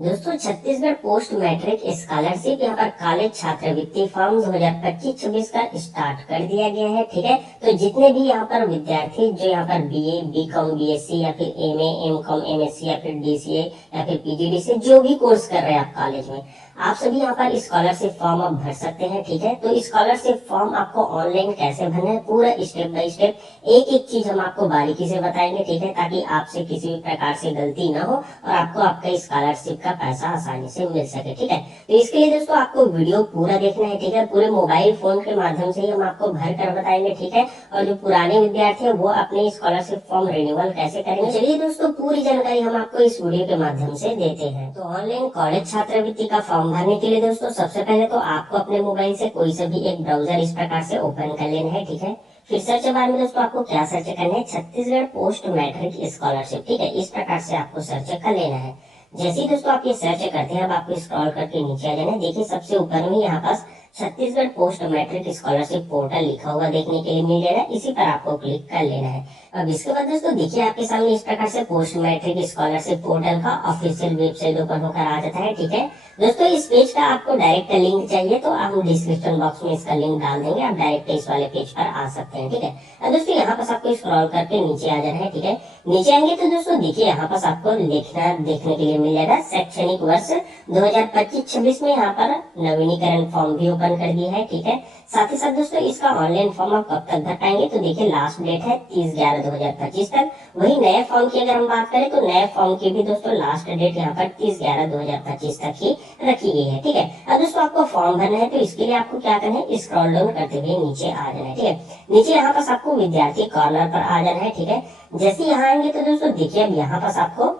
दोस्तों Chhattisgarh post matric scholarship यहाँ पर कॉलेज छात्रवृत्ति फॉर्म 2025-26 का स्टार्ट कर दिया गया है। ठीक है, तो जितने भी यहाँ पर विद्यार्थी जो यहाँ पर बीए, बीकॉम, बीएससी या फिर एमए, एमकॉम, एमएससी या फिर डीसीए या फिर पीजीडीसीए जो भी कोर्स कर रहे हैं आप कॉलेज में, आप सभी यहाँ पर स्कॉलरशिप फॉर्म आप भर सकते हैं। ठीक है, तो स्कॉलरशिप फॉर्म आपको ऑनलाइन कैसे भरना है पूरा स्टेप बाय स्टेप एक एक चीज हम आपको बारीकी से बताएंगे। ठीक है, ताकि आपसे किसी भी प्रकार से गलती ना हो और आपको आपका स्कॉलरशिप का पैसा आसानी से मिल सके। ठीक है, तो इसके लिए दोस्तों आपको वीडियो पूरा देखना है। ठीक है, पूरे मोबाइल फोन के माध्यम से ही हम आपको भर कर बताएंगे। ठीक है, और जो पुराने विद्यार्थी है वो अपने स्कॉलरशिप फॉर्म रिन्यूअल कैसे करेंगे, चलिए दोस्तों पूरी जानकारी हम आपको इस वीडियो के माध्यम से देते हैं। तो ऑनलाइन कॉलेज छात्रवृत्ति का फॉर्म भरने के लिए दोस्तों सबसे पहले तो आपको अपने मोबाइल से कोई सा भी एक ब्राउजर इस प्रकार से ओपन कर लेना है। ठीक है, फिर सर्च बार में दोस्तों आपको क्या सर्च करना है, छत्तीसगढ़ पोस्ट मैट्रिक स्कॉलरशिप। ठीक है, इस प्रकार से आपको सर्च कर लेना है। जैसे ही दोस्तों आप ये सर्च करते हैं अब आपको स्क्रॉल करके नीचे आ जाना है। देखिए सबसे ऊपर में यहाँ पास Chhattisgarh post matric scholarship portal लिखा हुआ देखने के लिए मिल जाएगा, इसी पर आपको क्लिक कर लेना है। अब इसके बाद दोस्तों देखिए आपके सामने इस प्रकार से पोस्ट मैट्रिक स्कॉलरशिप पोर्टल का ऑफिशियल वेबसाइट ओपन होकर आ जाता है। ठीक है दोस्तों, इस पेज का आपको डायरेक्ट लिंक चाहिए तो हम डिस्क्रिप्शन बॉक्स में इसका लिंक डाल देंगे, आप डायरेक्ट इस वाले पेज पर आ सकते हैं। ठीक है, अब दोस्तों यहाँ पास आपको स्क्रॉल करके नीचे आ जाना है। ठीक है, नीचे आएंगे तो दोस्तों देखिए यहाँ पास आपको लिखना देखने के लिए मिल जाएगा शैक्षणिक वर्ष 2025-26 में यहाँ पर नवीनीकरण फॉर्म भी ओपन कर दिया है। ठीक है, साथ ही साथ दोस्तों इसका ऑनलाइन फॉर्म आप कब तक भर पाएंगे, तो देखिए लास्ट डेट है 30/11/2025 तक। वही नए फॉर्म की अगर हम बात करें तो नए फॉर्म की भी दोस्तों लास्ट डेट यहाँ पर 30/11/2025 तक ही रखी गई है। ठीक है, अब दोस्तों आपको फॉर्म भरना है तो इसके लिए आपको क्या करना है, स्क्रॉल डाउन करते हुए नीचे आ जाना है। ठीक है, नीचे यहाँ पास आपको विद्यार्थी कॉर्नर पर आ जाना है। ठीक है, जैसे यहाँ आएंगे तो दोस्तों देखिए अब यहाँ पास आपको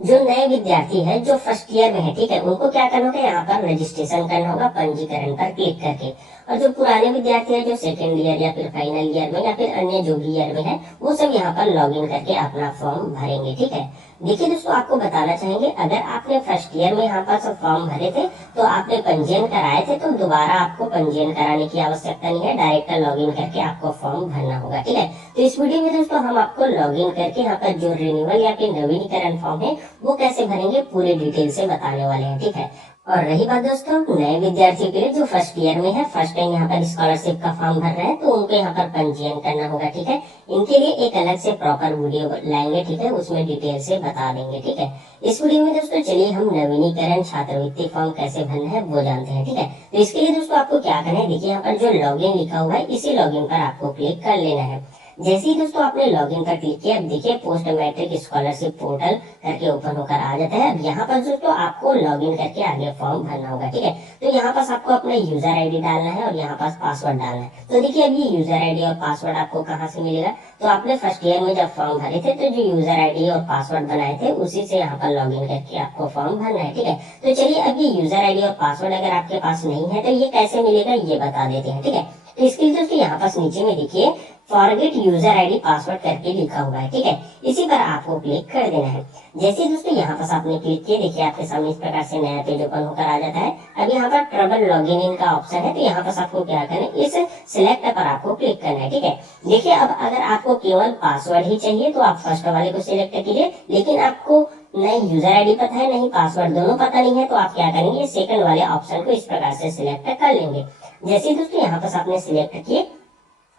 जो नए विद्यार्थी है जो फर्स्ट ईयर में है, ठीक है, उनको क्या करना होगा, यहाँ पर रजिस्ट्रेशन करना होगा पंजीकरण पर क्लिक करके। और जो पुराने विद्यार्थी है जो सेकेंड ईयर या फिर फाइनल ईयर में या फिर अन्य जो भी ईयर में है वो सब यहाँ पर लॉग इन करके अपना फॉर्म भरेंगे। ठीक है, देखिए दोस्तों आपको बताना चाहेंगे अगर आपने फर्स्ट ईयर में यहाँ पर सब फॉर्म भरे थे तो आपने पंजीयन कराए थे तो दोबारा आपको पंजीयन कराने की आवश्यकता नहीं है, डायरेक्ट लॉग इन करके आपको फॉर्म भरना होगा। ठीक है, तो इस वीडियो में दोस्तों हम आपको लॉग इन करके यहाँ पर जो रिन्यूअल या फिर नवीनीकरण फॉर्म है वो कैसे भरेंगे पूरे डिटेल से बताने वाले हैं। ठीक है, और रही बात दोस्तों नए विद्यार्थियों के लिए जो फर्स्ट ईयर में है, फर्स्ट टाइम यहाँ पर स्कॉलरशिप का फॉर्म भर रहे हैं तो उनको यहाँ पर पंजीयन करना होगा। ठीक है, इनके लिए एक अलग से प्रॉपर वीडियो लाएंगे। ठीक है, उसमें डिटेल से बता देंगे। ठीक है, इस वीडियो में दोस्तों चलिए हम नवीनीकरण छात्रवृत्ति फॉर्म कैसे भरना है वो जानते हैं। ठीक है, तो इसके लिए दोस्तों आपको क्या करना है, देखिए यहाँ पर जो लॉगिन लिखा हुआ है इसी लॉगिन पर आपको क्लिक कर लेना है। जैसे ही दोस्तों आपने लॉगिन पर क्लिक किया अब देखिए पोस्ट मैट्रिक स्कॉलरशिप पोर्टल करके ओपन होकर आ जाता है। अब यहाँ पर दोस्तों आपको लॉगिन करके आगे फॉर्म भरना होगा। ठीक है, तो यहाँ पास आपको अपना यूजर आईडी डालना है और यहाँ पास पासवर्ड डालना है। तो देखिए अभी यूजर आईडी और पासवर्ड आपको कहाँ से मिलेगा, तो आपने फर्स्ट ईयर में जब फॉर्म भरे थे तो जो यूजर आईडी और पासवर्ड बनाए थे उसी से यहाँ पर लॉगिन करके आपको फॉर्म भरना है। ठीक है, तो चलिए अभी यूजर आईडी और पासवर्ड अगर आपके पास नहीं है तो ये कैसे मिलेगा ये बता देते हैं। ठीक है, तो इसके लिए दोस्तों यहाँ पास नीचे में देखिए फॉरगेट यूजर आईडी पासवर्ड करके लिखा हुआ है। ठीक है, इसी पर आपको क्लिक कर देना है। जैसे दोस्तों यहाँ पर आपने क्लिक किया देखिए आपके सामने इस प्रकार से नया पेज ओपन होकर आ जाता है। अब यहाँ पर ट्रबल लॉगिन इन का ऑप्शन है तो यहाँ पर आपको क्या करना है, इस सिलेक्ट पर आपको क्लिक करना है। ठीक है, देखिए अब अगर आपको केवल पासवर्ड ही चाहिए तो आप फर्स्ट वाले को सिलेक्ट कीजिए, लेकिन आपको नहीं यूजर आईडी पता है नहीं पासवर्ड दोनों पता नहीं है तो आप क्या करेंगे, सेकंड वाले ऑप्शन को इस प्रकार से सिलेक्ट कर लेंगे। जैसे दोस्तों यहाँ पर आपने सिलेक्ट किए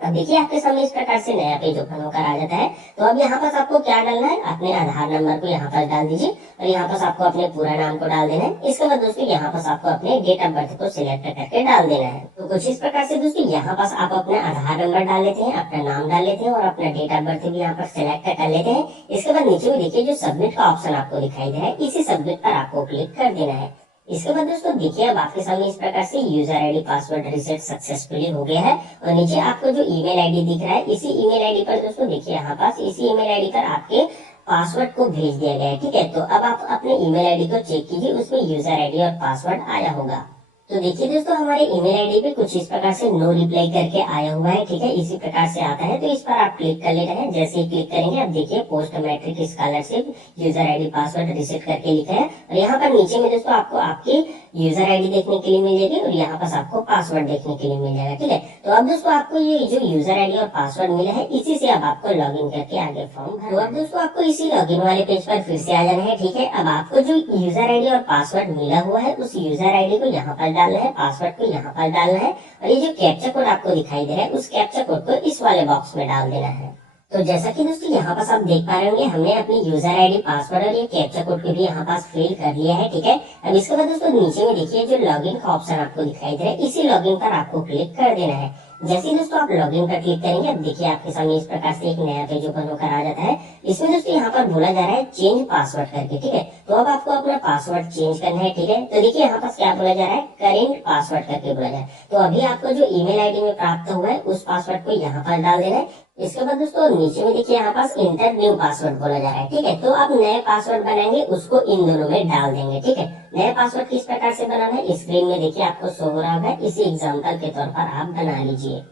अब देखिए आपके सामने इस प्रकार से नया पेज ओपन होकर आ जाता है। तो अब यहाँ पर आपको क्या डालना है, अपने आधार नंबर को यहाँ पर डाल दीजिए और यहाँ पर आपको अपने पूरा नाम को डाल देना है। इसके बाद दोस्तों यहाँ पर आपको अपने डेट ऑफ बर्थ को सिलेक्ट करके डाल देना है। तो कुछ इस प्रकार से दोस्तों यहाँ पर आप अपना आधार नंबर डाल लेते हैं, अपना नाम डाल लेते हैं और अपना डेट ऑफ बर्थ भी यहाँ पर सिलेक्ट कर लेते हैं। इसके बाद नीचे में देखिए जो सबमिट का ऑप्शन आपको दिखाई दे रहा है इसी सबमिट पर आपको क्लिक कर देना है। इसके बाद दोस्तों देखिए अब आपके सामने इस प्रकार से user ID password reset successfully हो गया है और नीचे आपको जो ईमेल आईडी दिख रहा है इसी ईमेल आईडी पर दोस्तों देखिए यहाँ पास इसी ईमेल आईडी पर आपके पासवर्ड को भेज दिया गया है। ठीक है, तो अब आप अपने ईमेल आईडी को चेक कीजिए, उसमें यूजर आईडी और पासवर्ड आया होगा। तो देखिए दोस्तों हमारे ईमेल आईडी पे कुछ इस प्रकार से नो रिप्लाई करके आया हुआ है। ठीक है, इसी प्रकार से आता है तो इस पर आप क्लिक कर ले रहे हैं। जैसे ही क्लिक करेंगे अब देखिए post matric scholarship user ID password reset करके लिखा है और यहाँ पर नीचे में दोस्तों आपको आपकी यूजर आईडी देखने के लिए मिल जाएगी और यहाँ पास आपको पासवर्ड देखने के लिए मिल जाएगा। ठीक है, तो अब दोस्तों आपको ये जो यूजर आईडी और पासवर्ड मिला है, इसी से अब आपको लॉग इन करके आगे फॉर्म भरना है। तो अब दोस्तों आपको इसी लॉग इन वाले पेज पर फिर से आ जाना है। ठीक है, अब आपको जो यूजर आईडी और पासवर्ड मिला हुआ है, उस यूजर आईडी को यहाँ पर डालना है, पासवर्ड को यहाँ पर डालना है, और ये जो कैप्चा कोड आपको दिखाई दे रहा है, उस कैप्चा कोड को इस वाले बॉक्स में डाल देना है। तो जैसा कि दोस्तों यहाँ पास आप देख पा रहे होंगे, हमने अपनी यूजर आईडी, पासवर्ड और ये कैप्चा कोड को भी यहाँ पास फिल कर लिया है। ठीक है, अब इसके बाद दोस्तों नीचे में देखिए जो लॉगिन का ऑप्शन आपको दिखाई दे रहा है, इसी लॉगिन पर आपको क्लिक कर देना है। जैसे ही दोस्तों आप लॉगिन पर क्लिक करेंगे, अब देखिए आपके सामने इस प्रकार से एक नया पेज ओपन होकर आ जाता है। इसमें दोस्तों यहाँ पर बोला जा रहा है चेंज पासवर्ड करके। ठीक है, तो अब आपको अपना पासवर्ड चेंज करना है। ठीक है, तो देखिए यहाँ पास क्या बोला जा रहा है, करेंट पासवर्ड करके बोला जा रहा है। तो अभी आपको जो ईमेल आईडी में प्राप्त हुआ है, उस पासवर्ड को यहाँ पर डाल देना है। इसके बाद दोस्तों नीचे में देखिए यहाँ पास इंटर न्यू पासवर्ड बोला जा रहा है। ठीक है, तो आप नए पासवर्ड बनाएंगे, उसको इन दोनों में डाल देंगे। ठीक है, नए पासवर्ड किस प्रकार से बनाना है, स्क्रीन में देखिए आपको शो हो रहा है, इसी एग्जाम्पल के तौर पर आप बना लीजिए।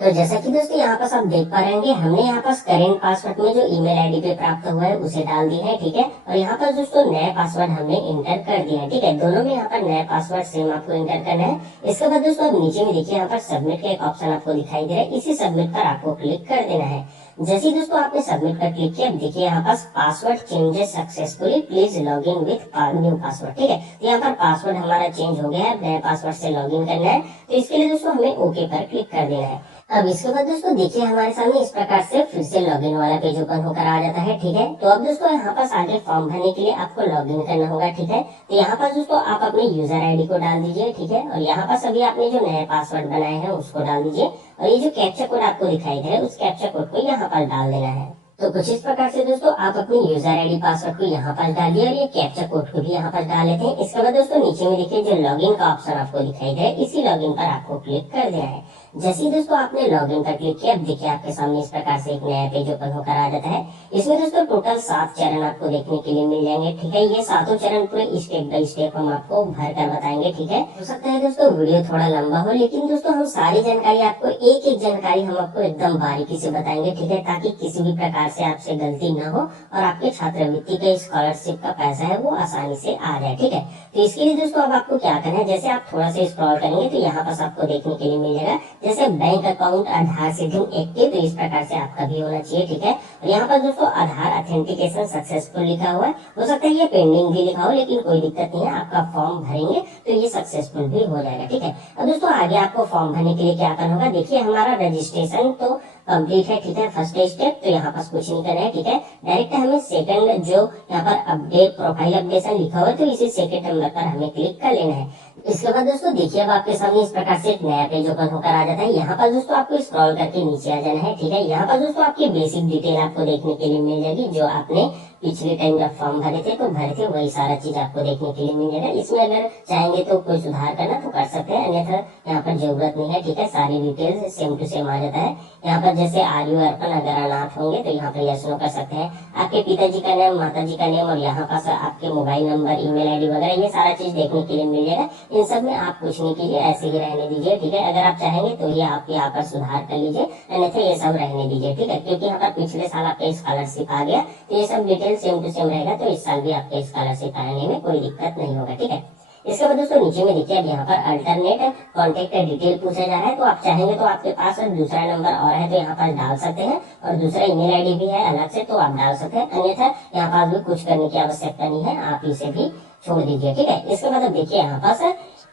तो जैसा कि दोस्तों यहाँ पास आप देख पा रहे होंगे, हमने यहाँ पास करेंट पासवर्ड में जो ईमेल आईडी पे प्राप्त हुआ है उसे डाल दिया है। ठीक है, और यहाँ पर दोस्तों नए पासवर्ड हमने इंटर कर दिया है। ठीक है, दोनों में यहाँ पर नए पासवर्ड सेम आपको इंटर करना है। इसके बाद दोस्तों अब नीचे में देखिए यहाँ पर सबमिट का एक ऑप्शन आपको दिखाई दे रहा है, इसी सबमिट पर आपको क्लिक कर देना है। जैसे ही दोस्तों आपने सबमिट पर क्लिक किया, देखिए यहाँ पास password changes successfully, please log in with new password. ठीक है, तो यहाँ पर पासवर्ड हमारा चेंज हो गया है, नए पासवर्ड से लॉग इन करना है। तो इसके लिए दोस्तों हमें ओके पर क्लिक कर देना है। अब इसके बाद दोस्तों देखिए हमारे सामने इस प्रकार से फिर से लॉगिन वाला पेज ओपन होकर आ जाता है। ठीक है, तो अब दोस्तों यहाँ पास आगे फॉर्म भरने के लिए आपको लॉगिन करना होगा। ठीक है, तो यहाँ पास दोस्तों आप अपने यूजर आईडी को डाल दीजिए। ठीक है, और यहाँ पास अभी आपने जो नए पासवर्ड बनाए हैं उसको डाल दीजिए, और ये जो कैप्चा कोड आपको दिखाई दे रहा है, उस कैप्चा कोड को यहाँ पर डाल देना है। तो कुछ इस प्रकार से दोस्तों आप अपनी यूजर आईडी, पासवर्ड को यहाँ पर डालिए, और ये कैप्चा कोड को भी यहाँ पर डाल लेते हैं। इसके बाद दोस्तों नीचे में देखिए जो लॉगिन का ऑप्शन आपको दिखाई दे रहा है, इसी लॉगिन पर आपको क्लिक कर देना है। जैसे ही दोस्तों आपने लॉगिन पर क्लिक किया, अब देखिए आपके सामने इस प्रकार से एक नया पेज ओपन होकर आ जाता है। इसमें दोस्तों टोटल 7 चरण आपको देखने के लिए मिल जाएंगे। ठीक है, ये 7 चरण पूरे स्टेप बाय स्टेप हम आपको भर कर बताएंगे। ठीक है, हो सकता है दोस्तों वीडियो थोड़ा लंबा हो, लेकिन दोस्तों हम सारी जानकारी आपको एक एक जानकारी हम आपको एकदम बारीकी से बताएंगे। ठीक है, ताकि किसी भी प्रकार से आपसे गलती न हो और आपके छात्रवृत्ति के स्कॉलरशिप का पैसा है वो आसानी से आ जाए। ठीक है, तो इसके लिए दोस्तों अब आपको क्या करना है, जैसे आप थोड़ा सा स्क्रॉल करेंगे तो यहाँ पास आपको देखने के लिए मिल जाएगा जैसे बैंक अकाउंट आधार सीडिंग एक्टिव, तो इस प्रकार से आपका भी होना चाहिए। ठीक है, और यहाँ पर दोस्तों आधार ऑथेंटिकेशन सक्सेसफुल लिखा हुआ है, हो सकता है ये पेंडिंग भी लिखा हो, लेकिन कोई दिक्कत नहीं है, आपका फॉर्म भरेंगे तो ये सक्सेसफुल भी हो जाएगा। ठीक है, अब दोस्तों आगे आपको फॉर्म भरने के लिए क्या करना होगा, देखिए हमारा रजिस्ट्रेशन तो कंप्लीट है। ठीक है, फर्स्ट स्टेप तो यहाँ पास कुछ नहीं करना है। ठीक है, डायरेक्ट हमें सेकंड जो यहाँ पर अपडेट प्रोफाइल अपडेशन लिखा हुआ है, तो इसी सेकंड नंबर पर हमें क्लिक कर लेना है। इसके बाद दोस्तों देखिए अब आपके सामने इस प्रकार से एक नया पेज ओपन होकर आ जाता है। यहाँ पर दोस्तों आपको स्क्रॉल करके नीचे आ जाना है। ठीक है, यहाँ पर दोस्तों आपकी बेसिक डिटेल आपको देखने के लिए मिल जाएगी, जो आपने पिछले टाइम जब फॉर्म भरे थे वही सारा चीज आपको देखने के लिए मिल जाएगा। इसमें अगर चाहेंगे तो कोई सुधार करना तो कर सकते हैं, अन्यथा यहाँ पर जरूरत नहीं है। ठीक है, सारी डिटेल्स सेम टू सेम आ जाता है। यहाँ पर जैसे आयु अर्पण अगर अनाथ होंगे तो यहाँ पर यस नो कर सकते हैं, आपके पिताजी का नाम, माताजी का नाम, और यहाँ पास आपके मोबाइल नंबर, ईमेल आईडी वगैरह ये सारा चीज देखने के लिए मिल जाएगा। इन सब में आप कुछ नहीं कीजिए, ऐसे ही रहने दीजिए। ठीक है, अगर आप चाहेंगे तो ये आप यहाँ पर सुधार कर लीजिए, अन्यथा ये सब रहने दीजिए। ठीक है, क्योंकि यहाँ पर पिछले साल आपका स्कॉलरशिप आ गया तो ये सब डिटेल सेम टू सेम रहेगा, तो इस साल भी आपके स्कॉलरशिप आने में कोई दिक्कत नहीं होगा। ठीक है, इसके बाद दोस्तों नीचे में देखिए अब यहाँ पर अल्टरनेट कॉन्टेक्ट डिटेल पूछा जा रहा है, तो आप चाहेंगे तो आपके पास दूसरा नंबर और है तो यहाँ पर डाल सकते हैं, और दूसरा ईमेल आईडी भी है अलग से तो आप डाल सकते हैं, अन्यथा यहाँ पास भी कुछ करने की आवश्यकता नहीं है, आप इसे भी छोड़ दीजिए। ठीक है, इसके बाद अब देखिए यहाँ पास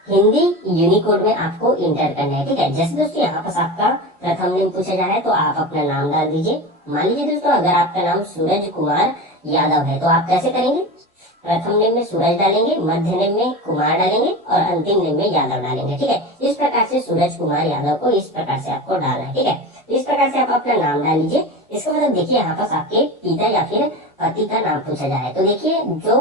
हिंदी यूनिकोड में आपको इंटर करना है। ठीक है, जैसे दोस्तों यहाँ पास आपका प्रथम नेम पूछा जा रहा है तो आप अपना नाम डाल दीजिए। मान लीजिए दोस्तों अगर आपका नाम सूरज कुमार यादव है तो आप कैसे करेंगे, प्रथम नेम में सूरज डालेंगे, मध्य नेम में कुमार डालेंगे और अंतिम नेम में यादव डालेंगे। ठीक है, इस प्रकार से सूरज कुमार यादव को इस प्रकार से आपको डालना है। ठीक है, इस प्रकार से आप अपना नाम डाल लीजिए। इसके बाद देखिए यहाँ पास आपके पिता या फिर पति का नाम पूछा जा रहा है, तो देखिए जो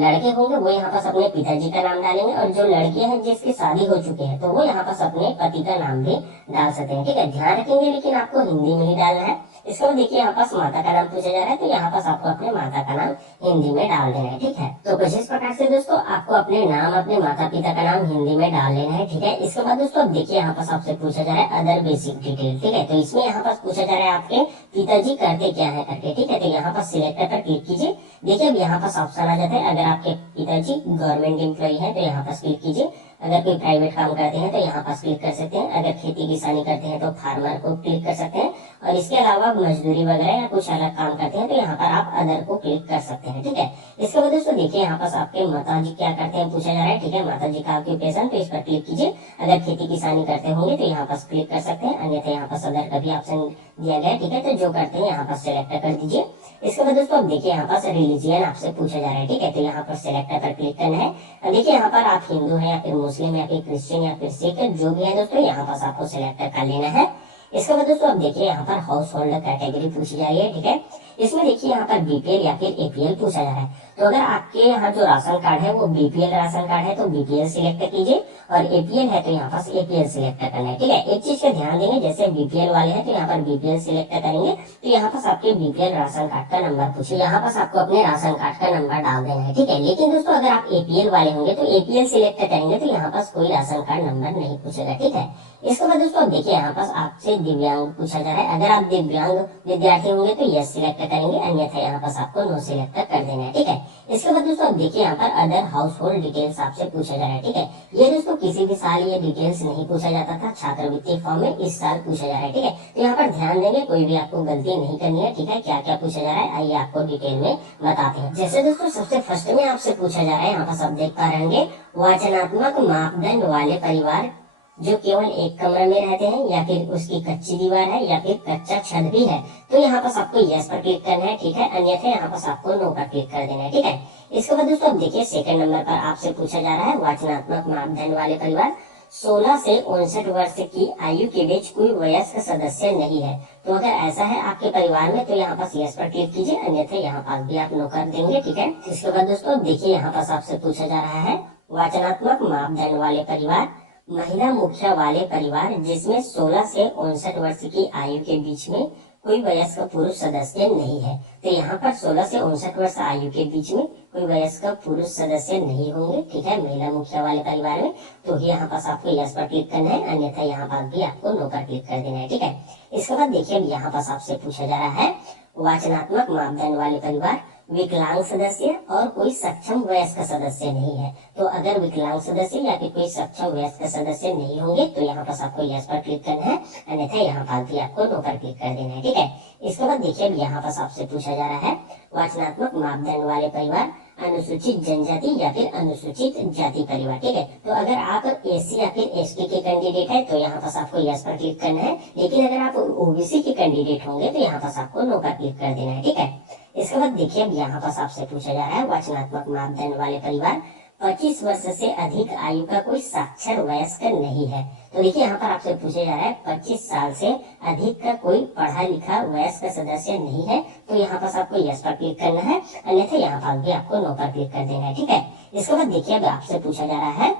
लड़के होंगे वो यहाँ पास अपने पिताजी का नाम डालेंगे, और जो लड़कियां हैं जिसकी शादी हो चुकी है तो वो यहाँ पास अपने पति का नाम भी डाल सकते हैं। ठीक है, ध्यान रखेंगे लेकिन आपको हिंदी में ही डालना है। इसके बाद देखिए यहाँ पास माता का नाम पूछा जा रहा है, तो यहाँ पास आपको अपने माता का नाम हिंदी में डाल देना है, ठीक है। तो कुछ इस प्रकार से दोस्तों आपको अपने नाम, अपने माता पिता का नाम हिंदी में डाल लेना है, ठीक है। इसके बाद दोस्तों अब देखिए यहाँ पास आपसे पूछा जा रहा है अदर बेसिक डिटेल, ठीक है। तो इसमें यहाँ पास पूछा जा रहा है आपके पिताजी करते क्या है करके, ठीक है। तो यहाँ पास सिलेक्टर पर क्लिक कीजिए। देखिए अब यहाँ पास ऑप्शन आ जाता है, अगर आपके पिताजी गवर्नमेंट एम्प्लॉय है तो यहाँ पास क्लिक कीजिए, अगर कोई प्राइवेट काम करते हैं तो यहाँ पास क्लिक कर सकते हैं, अगर खेती किसानी करते हैं तो फार्मर को क्लिक कर सकते हैं, और इसके अलावा मजदूरी वगैरह या कुछ अलग काम करते हैं तो यहाँ पर आप अदर को क्लिक कर सकते हैं, ठीक है। इसके बाद दोस्तों देखिए यहाँ पास आपके माताजी क्या करते हैं पूछा जा रहा है, ठीक है। माताजी का ऑक्यूपेशन, तो इस पर क्लिक कीजिए, अगर खेती किसानी करते होंगे तो यहाँ पास क्लिक कर सकते हैं, अन्यथा यहाँ पास अदर का भी ऑप्शन दिया गया है, ठीक है। तो जो करते हैं यहाँ पास सिलेक्ट कर दीजिए। इसके बाद दोस्तों अब देखिए यहाँ पास रिलीजियन आपसे पूछा जा रहा है, ठीक है। तो यहाँ पर सिलेक्ट पर क्लिक करना है। अब देखिए यहाँ पर आप हिंदू है या फिर मुस्लिम या फिर क्रिश्चियन या फिर सिख, जो भी है दोस्तों यहाँ पास आपको सिलेक्ट कर लेना है। इसके बाद दोस्तों अब देखिए यहाँ पर हाउस होल्ड कैटेगरी पूछी जा रही है, ठीक है। इसमें देखिए यहाँ पर बीपीएल या फिर एपीएल पूछा जा रहा है। तो अगर आपके यहाँ जो राशन कार्ड है वो बीपीएल राशन कार्ड है तो बीपीएल सिलेक्ट कीजिए, और एपीएल है तो यहाँ पास एपीएल सिलेक्ट करना है, ठीक है। एक चीज का ध्यान देंगे, जैसे बीपीएल वाले हैं तो यहाँ पर बीपीएल सिलेक्ट करेंगे तो यहाँ पास आपके बीपीएल राशन कार्ड का नंबर पूछे, यहाँ पास आपको अपने राशन कार्ड का नंबर डाल देना है, ठीक है। लेकिन दोस्तों अगर आप एपीएल वाले होंगे तो एपीएल सिलेक्ट करेंगे तो यहाँ पास कोई राशन कार्ड नंबर नहीं पूछेगा, ठीक है। इसके बाद दोस्तों अब देखिए यहाँ पास आपसे दिव्यांग पूछा जा रहा है, अगर आप दिव्यांग विद्यार्थी होंगे तो यस सिलेक्ट करेंगे, अन्यथा यहाँ पास आपको नो सिलेक्ट कर देना है, ठीक है। इसके बाद दोस्तों अब देखिए यहाँ पर अदर हाउस होल्ड डिटेल्स आपसे पूछा जा रहा है, ठीक है। ये दोस्तों किसी भी साल ये डिटेल्स नहीं पूछा जाता था, छात्रवृत्ति फॉर्म में इस साल पूछा जा रहा है, ठीक है। तो यहाँ पर ध्यान देंगे, कोई भी आपको गलती नहीं करनी है, ठीक है। क्या क्या पूछा जा रहा है आइए आपको डिटेल में बताते हैं। जैसे दोस्तों सबसे फर्स्ट में आपसे पूछा जा रहा है, यहाँ पास आप देख पा रहेंगे, वाचनात्मक मापदंड वाले परिवार जो केवल एक कमरे में रहते हैं या फिर उसकी कच्ची दीवार है या फिर कच्चा छत भी है, तो यहाँ पास आपको यस पर क्लिक करना है, ठीक है। अन्यथा यहाँ पास आपको नो पर क्लिक कर देना है, ठीक है। इसके बाद दोस्तों अब देखिए सेकंड नंबर पर आपसे पूछा जा रहा है, वाचनात्मक मापदंड वाले परिवार 16 से 59 वर्ष की आयु के बीच कोई वयस्क सदस्य नहीं है। तो अगर ऐसा है आपके परिवार में तो यहाँ पास यस पर क्लिक कीजिए, अन्यथा यहाँ पास भी आप नो कर देंगे, ठीक है। इसके बाद दोस्तों देखिए यहाँ पास आपसे पूछा जा रहा है, वाचनात्मक मापदंड वाले परिवार महिला मुखिया वाले परिवार जिसमें 16 से 59 वर्ष की आयु के बीच में कोई वयस्क पुरुष सदस्य नहीं है। तो यहाँ पर 16 से 59 वर्ष आयु के बीच में कोई वयस्क पुरुष सदस्य नहीं होंगे, ठीक है, महिला मुखिया वाले परिवार में। तो यहाँ पास आपको यस पर क्लिक करना है, अन्यथा यहाँ पास भी आपको नो पर क्लिक कर देना है, ठीक है। इसके बाद देखिए यहाँ पास आपसे पूछा जा रहा है, वाचनात्मक मापदंड वाले परिवार विकलांग सदस्य और कोई सक्षम वयस्क सदस्य नहीं है। तो अगर विकलांग सदस्य या फिर कोई सक्षम वयस्क सदस्य नहीं होंगे तो यहाँ पास आपको यस पर क्लिक करना है, अन्यथा यहाँ पास भी आपको नो पर क्लिक कर देना है, ठीक है। इसके बाद देखिए यहाँ पास आपसे पूछा जा रहा है, वाचनात्मक मापदंड वाले परिवार अनुसूचित जनजाति या फिर अनुसूचित जाति परिवार, ठीक है। तो अगर आप एससी या फिर एसटी के कैंडिडेट है तो यहाँ पास आपको यस पर क्लिक करना है, लेकिन अगर आप ओबीसी के कैंडिडेट होंगे तो यहाँ पास आपको नो पर क्लिक कर देना है, ठीक है। इसके बाद देखिए अब यहाँ पास आपसे पूछा जा रहा है, वाचनात्मक मापदंड वाले परिवार 25 वर्ष से अधिक आयु का कोई साक्षर वयस्क नहीं है। तो देखिए यहाँ पर आपसे पूछा जा रहा है 25 साल से अधिक का कोई पढ़ा लिखा वयस्क सदस्य नहीं है। तो यहाँ पास आपको यस पर क्लिक करना है, अन्यथा यहाँ पास भी आपको नो पर क्लिक कर देना है, ठीक है। इसके बाद देखिए अब आपसे पूछा जा रहा है,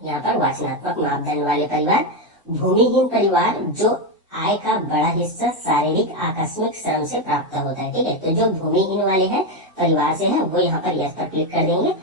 यहाँ पर वाचनात्मक मापदंड वाले परिवार भूमिहीन परिवार जो आय का बड़ा हिस्सा शारीरिक आकस्मिक श्रम से प्राप्त होता है, ठीक है। तो जो भूमिहीन वाले हैं परिवार से है वो यहाँ पर यस पर क्लिक कर देंगे,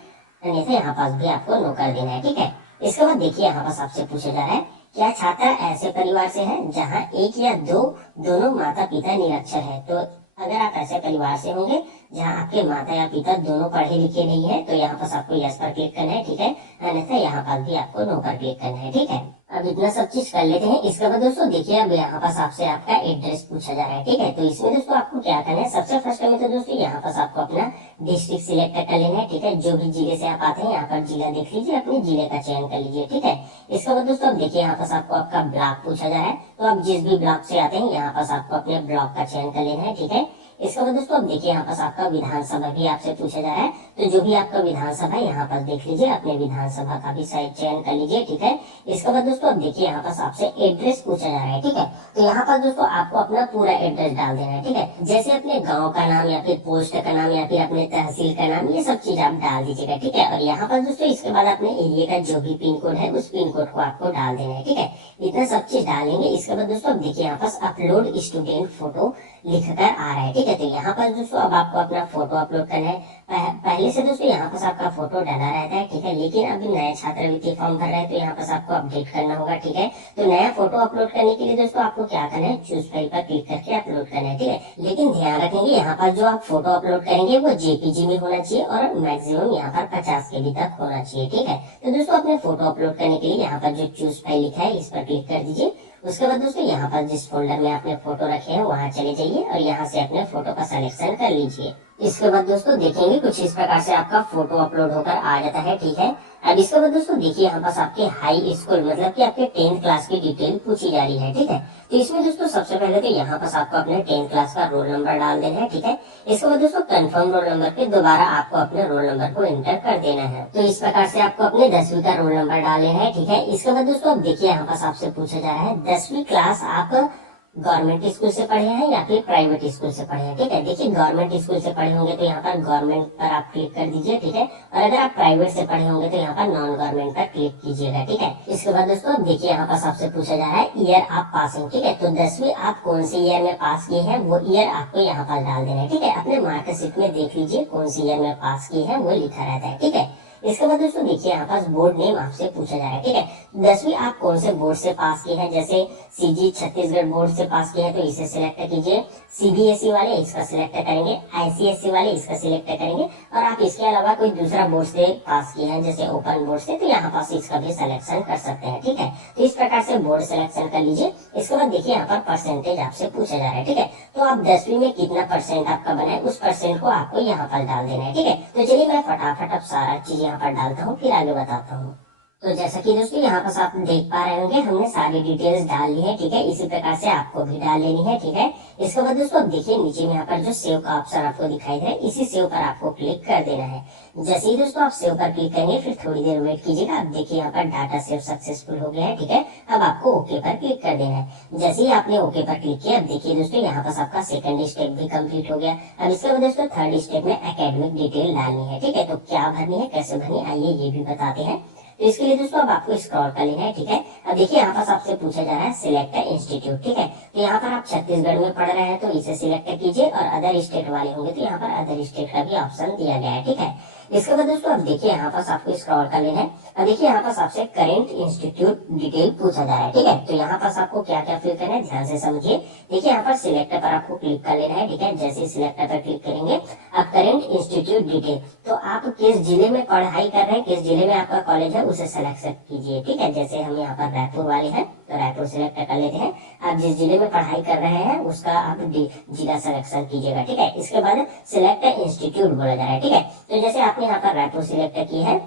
अन्यथा यहाँ पास भी आपको नो कर देना है, ठीक है। इसके बाद देखिए यहाँ पास आपसे पूछा जा रहा है, क्या छात्रा ऐसे परिवार से है जहाँ एक या दोनों माता पिता निरक्षर है। तो अगर आप ऐसे परिवार से होंगे जहाँ आपके माता या पिता दोनों पढ़े लिखे नहीं है तो यहाँ पास आपको यस पर क्लिक करना है, ठीक है, अन्यथा यहाँ पास भी आपको नो पर क्लिक करना है, ठीक है। अब इतना सब चीज कर लेते हैं। इसके बाद दोस्तों देखिए अब यहाँ पास आपसे आपका एड्रेस पूछा जा रहा है, ठीक है। तो इसमें दोस्तों आपको क्या करना है, सबसे फर्स्ट में तो दोस्तों यहाँ पास आपको अपना डिस्ट्रिक्ट सिलेक्ट कर लेना है, ठीक है। जो भी जिले से आप आते हैं यहाँ पर जिला देख लीजिए, अपने जिले का चयन कर लीजिए, ठीक है। इसके बाद दोस्तों अब देखिए यहाँ पास आपको आपका ब्लॉक पूछा जा रहा है, तो आप जिस भी ब्लॉक से आते हैं यहाँ पास आपको अपने ब्लॉक का चयन कर लेना है, ठीक है। इसके बाद दोस्तों अब देखिए यहाँ पास आपका विधानसभा भी आपसे पूछा जा रहा है, तो जो भी आपका विधानसभा है यहाँ पास देख लीजिए, अपने विधानसभा का भी शायद चयन कर लीजिए, ठीक है। इसके बाद दोस्तों अब देखिए यहाँ पास आपसे एड्रेस पूछा जा रहा है, ठीक है। तो यहाँ पर दोस्तों आपको अपना पूरा एड्रेस डाल देना है, ठीक है। जैसे अपने गाँव का नाम या फिर पोस्ट का नाम या फिर अपने तहसील का नाम, ये सब चीज आप डाल दीजिएगा, ठीक है। और यहाँ पर दोस्तों इसके बाद अपने एरिया का जो भी पिन कोड है उस पिन कोड को आपको डाल देना है, ठीक है। इतना सब चीज डालेंगे। इसके बाद दोस्तों अब देखिए यहाँ पास अपलोड स्टूडेंट फोटो, लिखकर आ रहा है। ठीक है, तो यहाँ पर दोस्तों अब आपको अपना फोटो अपलोड करना है। पहले से दोस्तों यहाँ पर आपका फोटो डाला रहता है। ठीक है, लेकिन अभी नया छात्रवृत्ति फॉर्म भर रहे हैं तो यहाँ पर आपको अपडेट करना होगा। ठीक है, तो नया फोटो अपलोड करने के लिए दोस्तों आपको क्या करना है, चूज फाइल पर क्लिक करके अपलोड करना है। ठीक है, लेकिन ध्यान रखेंगे यहाँ पर जो आप फोटो अपलोड करेंगे वो जेपीजी में होना चाहिए और मैक्सिमम यहाँ पर 50 KB तक होना चाहिए। ठीक है, तो दोस्तों अपने फोटो अपलोड करने के लिए यहाँ पर जो चूज फाइल लिखा है इस पर क्लिक कर दीजिए। उसके बाद दोस्तों यहाँ पर जिस फोल्डर में आपने फोटो रखे हैं वहां चले जाइए और यहाँ से अपने फोटो का सिलेक्शन कर लीजिए। इसके बाद दोस्तों देखेंगे कुछ इस प्रकार से आपका फोटो अपलोड होकर आ जाता है। ठीक है, अब इसके बाद दोस्तों देखिए यहाँ पास आपके हाई स्कूल मतलब कि आपके 10th क्लास की डिटेल पूछी जा रही है। ठीक है, तो इसमें दोस्तों सबसे पहले तो यहाँ पास आपको अपने 10th क्लास का रोल नंबर डाल देना है। ठीक है, इसके बाद दोस्तों कंफर्म रोल नंबर पे दोबारा आपको अपने रोल नंबर को एंटर कर देना है। तो इस प्रकार से आपको अपने 10वीं का रोल नंबर डाल लेना है। ठीक है, इसके बाद दोस्तों अब देखिए यहाँ पास आपसे पूछा जा रहा है 10वीं क्लास आप गवर्नमेंट स्कूल से पढ़े हैं या फिर प्राइवेट स्कूल से पढ़े हैं। ठीक है, देखिए गवर्नमेंट स्कूल से पढ़े होंगे तो यहाँ पर गवर्नमेंट पर आप क्लिक कर दीजिए। ठीक है, और अगर आप प्राइवेट से पढ़े होंगे तो यहाँ पर नॉन गवर्नमेंट पर क्लिक कीजिएगा। ठीक है, इसके बाद दोस्तों अब देखिए यहाँ पर आपसे पूछा जा रहा है ईयर आप पासिंग। ठीक है, तो 10वीं आप कौन से ईयर में पास किए हैं वो ईयर आपको यहाँ पर डाल देना है। ठीक है, अपने मार्कशीट में देख लीजिए कौन सी ईयर में पास किए हैं वो लिखा रहता है। ठीक है, इसके बाद दोस्तों देखिए यहाँ पास बोर्ड नेम आपसे पूछा जा रहा है। ठीक है, 10वीं आप कौन से बोर्ड से पास किए हैं, जैसे सीजी छत्तीसगढ़ बोर्ड से पास किए हैं तो इसे सिलेक्ट कीजिए, सीबीएसई वाले इसका सिलेक्ट करेंगे, आईसीएसई वाले इसका सिलेक्ट करेंगे, और आप इसके अलावा कोई दूसरा बोर्ड से पास किए हैं जैसे ओपन बोर्ड से तो यहाँ पास इसका भी सिलेक्शन कर सकते हैं। ठीक है, तो इस प्रकार से बोर्ड सिलेक्शन कर लीजिए। इसके बाद देखिए यहाँ पर परसेंटेज आपसे पूछा जा रहा है। ठीक है, तो आप 10वीं में कितना परसेंट आपका बना है उस परसेंट को आपको यहाँ पर डाल देना है। ठीक है, तो चलिए मैं फटाफट अब सारा चीज यहाँ पर डालता हूँ फिर आगे बताता हूँ। तो जैसा कि दोस्तों यहाँ पर आप देख पा रहे होंगे हमने सारी डिटेल्स डाल ली है। ठीक है, इसी प्रकार से आपको भी डाल लेनी है। ठीक है, इसके बाद दोस्तों अब देखिए नीचे में यहाँ पर जो सेव का ऑप्शन आपको दिखाई दे रहा है इसी सेव पर आपको क्लिक कर देना है। जैसे ही दोस्तों आप सेव पर क्लिक करेंगे फिर थोड़ी देर वेट कीजिएगा। अब देखिए यहाँ पर डाटा सेव सक्सेसफुल हो गया है। ठीक है, अब आपको ओके पर क्लिक कर देना है। जैसे ही आपने ओके पर क्लिक किया अब देखिए दोस्तों यहाँ पर आपका सेकंड स्टेप भी कंप्लीट हो गया। अब इसके बाद दोस्तों थर्ड स्टेप में एकेडमिक डिटेल डालनी है। ठीक है, तो क्या भरनी है कैसे भरनी है आइए ये भी बताते हैं। तो इसके लिए दोस्तों अब आपको स्क्रॉल कर लेना है। ठीक है, अब देखिए यहाँ पर आपसे पूछा जा रहा है सिलेक्ट इंस्टीट्यूट। ठीक है, तो यहाँ पर आप छत्तीसगढ़ में पढ़ रहे हैं तो इसे सिलेक्ट कीजिए और अदर स्टेट वाले होंगे तो यहाँ पर अदर स्टेट का भी ऑप्शन दिया गया है। ठीक है, इसके बाद दोस्तों अब देखिए यहाँ पर आपको स्क्रॉल कर लेना है। अब देखिए यहाँ पर आपसे करेंट इंस्टीट्यूट डिटेल पूछा जा रहा है। ठीक है, तो यहाँ पर आपको क्या क्या फिल करना है ध्यान से समझिए। देखिए यहाँ पर सिलेक्ट पर आपको क्लिक कर लेना है। ठीक है, जैसे सिलेक्ट पर क्लिक करेंगे अब करेंट इंस्टीट्यूट डिटेल, तो आप किस जिले में पढ़ाई कर रहे हैं, किस जिले में आपका कॉलेज है उसे सेलेक्ट कीजिए। ठीक है, जैसे हम यहाँ पर रायपुर वाले हैं तो रायपुर सिलेक्ट कर लेते हैं। आप जिस जिले में पढ़ाई कर रहे हैं उसका आप जिला सिलेक्शन कीजिएगा। ठीक है, इसके बाद सिलेक्ट इंस्टीट्यूट बोला जा रहा है। ठीक है, तो जैसे आपने यहाँ पर रायपुर सिलेक्ट की है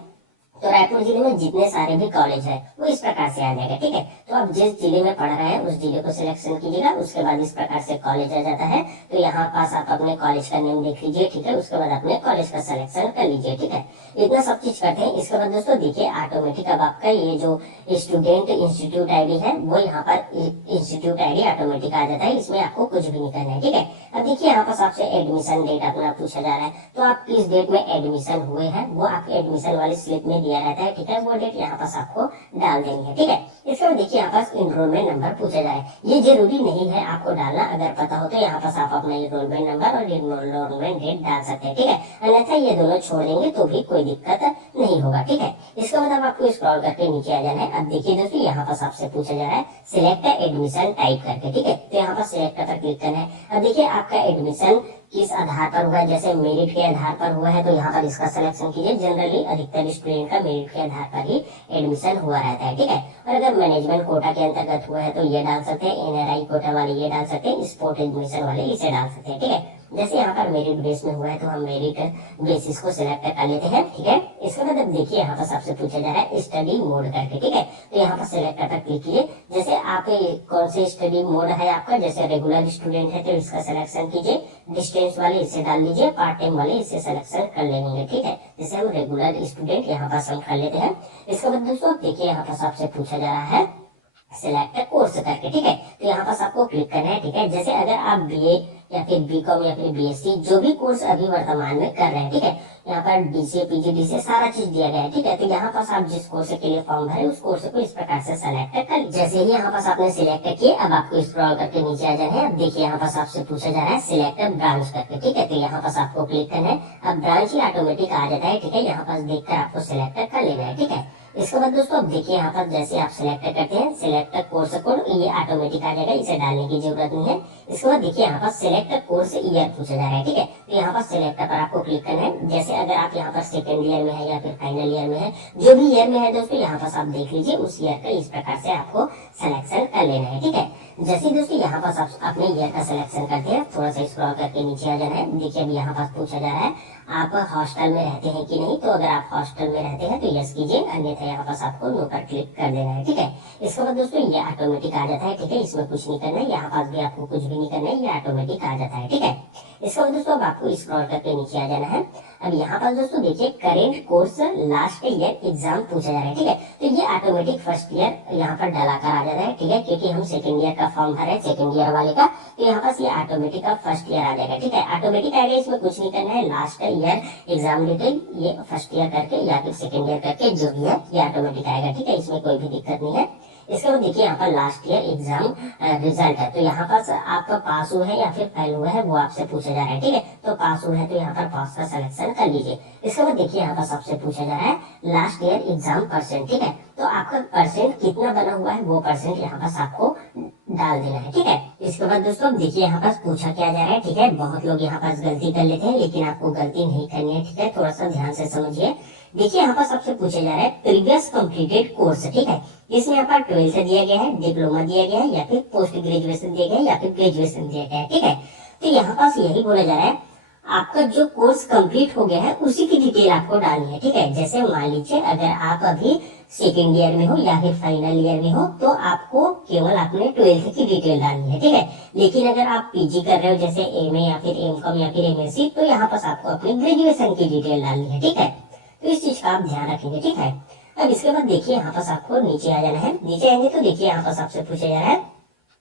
तो रायपुर जिले में जितने सारे भी कॉलेज है वो इस प्रकार से आ जाएगा। ठीक है, तो आप जिस जिले में पढ़ रहे हैं उस जिले को सिलेक्शन कीजिएगा। उसके बाद इस प्रकार से कॉलेज आ जाता है तो यहाँ पास आप अपने कॉलेज का नेम देख लीजिए। ठीक है, उसके बाद अपने कॉलेज का सिलेक्शन कर लीजिए। ठीक है, इतना सब चीज करते हैं। इसके बाद दोस्तों देखिए ऑटोमेटिक अब आपका ये जो स्टूडेंट इंस्टीट्यूट आईडी है वो यहाँ पर इंस्टीट्यूट आईडी ऑटोमेटिक आ जाता है, इसमें आपको कुछ भी नहीं करना है। ठीक है, अब देखिए यहाँ पास आपसे एडमिशन डेट अपना पूछा जा रहा है तो आप किस डेट में एडमिशन हुए हैं वो आपके एडमिशन वाली स्लिप में दिया रहता है। ठीक है, वो डेट यहाँ पास आपको डाल देनी है। ठीक है, इसके बाद देखिए यहाँ पास इनरोलमेंट नंबर पूछा जा रहा है, ये जरूरी नहीं है आपको डालना, अगर पता हो तो यहाँ पास आप अपना इनरोलमेंट नंबर और इनरोलमेंट डेट डाल सकते हैं। ठीक है, अन्यथा ये दोनों छोड़ देंगे तो भी कोई दिक्कत नहीं होगा। ठीक है, इसके बाद अब आपको स्क्रॉल करके नीचे आ जाना है। अब देखिए दोस्तों यहाँ पास आपसे पूछा जा रहा है सिलेक्ट एडमिशन टाइप करके। ठीक है, तो यहाँ पर सिलेक्ट पर क्लिक करना है। अब देखिए आपका एडमिशन किस आधार पर हुआ है, जैसे मेरिट के आधार पर हुआ है तो यहाँ पर इसका सिलेक्शन कीजिए। जनरली अधिकतर स्टूडेंट का मेरिट के आधार पर ही एडमिशन हुआ रहता है। ठीक है, और अगर मैनेजमेंट कोटा के अंतर्गत हुआ है तो ये डाल सकते हैं, एनआरआई कोटा वाले ये डाल सकते हैं, स्पोर्ट एडमिशन वाले इसे डाल सकते हैं। ठीक है, जैसे यहाँ पर मेरिट बेस में हुआ है तो हम मेरिट बेसिस को सिलेक्ट कर लेते हैं। ठीक है, इसके बाद अब देखिए यहाँ पर सबसे पूछा जा रहा है स्टडी मोड करके। ठीक है, तो यहाँ पर सिलेक्ट पर क्लिक कीजिए। जैसे आप कौन से स्टडी मोड है आपका, जैसे रेगुलर स्टूडेंट है तो इसका सिलेक्शन कीजिए, डिस्टेंस वाले इसे डाल लीजिए, पार्ट टाइम वाले इसे सिलेक्शन कर लेंगे। ठीक है, जैसे हम रेगुलर स्टूडेंट यहाँ पर हम कर लेते हैं। इसके बाद दोस्तों देखिए यहाँ पर सबसे पूछा जा रहा है सिलेक्ट कोर्स करके। ठीक है, तो यहाँ पर आपको क्लिक करना है। ठीक है, जैसे अगर आप बीए या फिर बीकॉम या फिर बीएससी, जो भी कोर्स अभी वर्तमान में कर रहे हैं, ठीक है। यहाँ पर डीसीए पीजीडीसीए सारा चीज दिया गया है, ठीक है। तो यहाँ पास आप जिस कोर्स के लिए फॉर्म भरे उस कोर्स को इस प्रकार से सेलेक्ट कर, जैसे ही यहाँ पास आपने सिलेक्ट किए, अब आपको स्क्रॉल करके नीचे आ जाना है। अब देखिए यहाँ पास आपसे पूछा जा रहा है सिलेक्ट ब्रांच करके, ठीक है। तो यहाँ पास आपको क्लिक करना है। अब ब्रांच ही ऑटोमेटिक आ जाता है, ठीक है। यहाँ पास देखकर आपको सिलेक्ट कर लेना है, ठीक है। इसके बाद दोस्तों अब देखिए यहाँ पर जैसे आप सिलेक्ट करते हैं सिलेक्ट कोर्स कोड, ये ऑटोमेटिक आ जाएगा, इसे डालने की जरूरत नहीं है। इसके बाद देखिए यहाँ पर सिलेक्ट कोर्स ईयर पूछा जा रहा है, ठीक है। तो यहाँ पर सिलेक्ट पर आपको क्लिक करना है। जैसे अगर आप यहाँ पर सेकंड ईयर में है या फिर फाइनल ईयर में है, जो भी ईयर में है दोस्तों, यहाँ पर आप देख लीजिए उस ईयर का इस प्रकार से आपको सिलेक्शन कर लेना है, ठीक है। जैसे दोस्तों यहाँ पास आप अपने ईयर का सिलेक्शन करते हैं, थोड़ा सा स्क्रॉल करके नीचे आ जाना है। देखिए अभी यहाँ पास पूछा जा रहा है आप हॉस्टल में रहते हैं कि नहीं, तो अगर आप हॉस्टल में रहते हैं तो यस कीजिए, अन्यथा यहाँ पास आपको नो पर क्लिक कर देना है, ठीक है। इसके बाद दोस्तों ये ऑटोमेटिक आ जाता है, ठीक है। इसमें कुछ नहीं करना है, यहाँ पास भी आपको कुछ भी नहीं करना है, ये ऑटोमेटिक आ जाता है, ठीक है। इसके बाद दोस्तों अब आपको स्क्रॉल करके नीचे आ जाना है। अब यहाँ पर दोस्तों देखिए current course last year exam पूछा जा रहा है, ठीक है। तो ये ऑटोमेटिक फर्स्ट ईयर यहाँ पर डलाकर आ जाता है, ठीक है, क्योंकि हम सेकंड ईयर का फॉर्म भरे सेकंड ईयर वाले का, तो यहाँ पास ये ऑटोमेटिक का फर्स्ट ईयर आ जाएगा, ठीक है। ऑटोमेटिक आएगा, इसमें कुछ नहीं करना है। लास्ट ईयर एग्जाम डिटेल ये फर्स्ट ईयर करके या फिर सेकंड ईयर करके जो भी है ये ऑटोमेटिक आएगा, ठीक है। इसमें कोई भी दिक्कत नहीं है। इसके बाद देखिए यहाँ पर लास्ट ईयर एग्जाम रिजल्ट है, तो यहाँ पर आपका पास हुआ है या फिर फेल हुआ है वो आपसे पूछा जा रहा है, ठीक है। तो पास हुआ है तो यहाँ पर पास का सिलेक्शन कर लीजिए। इसके बाद देखिए यहाँ पर आपसे पूछा जा रहा है लास्ट ईयर एग्जाम परसेंट, ठीक है। तो आपका परसेंट कितना बना हुआ है वो परसेंट यहाँ पर आपको डाल देना है, ठीक है। इसके बाद दोस्तों देखिए यहाँ पास पूछा क्या जा रहा है, ठीक है। बहुत लोग यहाँ पास गलती कर लेते हैं, लेकिन आपको गलती नहीं करनी है, ठीक है। थोड़ा सा ध्यान से समझिए। देखिए यहाँ पर सबसे पूछा जा रहा है प्रीवियस कंप्लीटेड कोर्स, ठीक है। इसमें यहाँ पर 12th दिया गया है, डिप्लोमा दिया गया है, या फिर पोस्ट ग्रेजुएशन दिया गया है, या फिर ग्रेजुएशन दिया गया है, ठीक है। तो यहाँ पास यही बोला जा रहा है आपका जो कोर्स कंप्लीट हो गया है उसी की डिटेल आपको डालनी है, ठीक है। जैसे मान लीजिए अगर आप अभी सेकेंड ईयर में हो या फिर फाइनल ईयर में हो तो आपको केवल अपने 12th की डिटेल डालनी है, ठीक है। लेकिन अगर आप पीजी कर रहे हो जैसे एमए या फिर एमकॉम या फिर एमएससी, तो यहाँ पास आपको अपनी ग्रेजुएशन की डिटेल डालनी है, ठीक है। तो इस चीज का आप ध्यान रखेंगे, ठीक है। अब इसके बाद देखिए यहाँ पास आपको नीचे आ जाना है। नीचे आएंगे तो देखिए यहाँ पास आपसे पूछा जा रहा है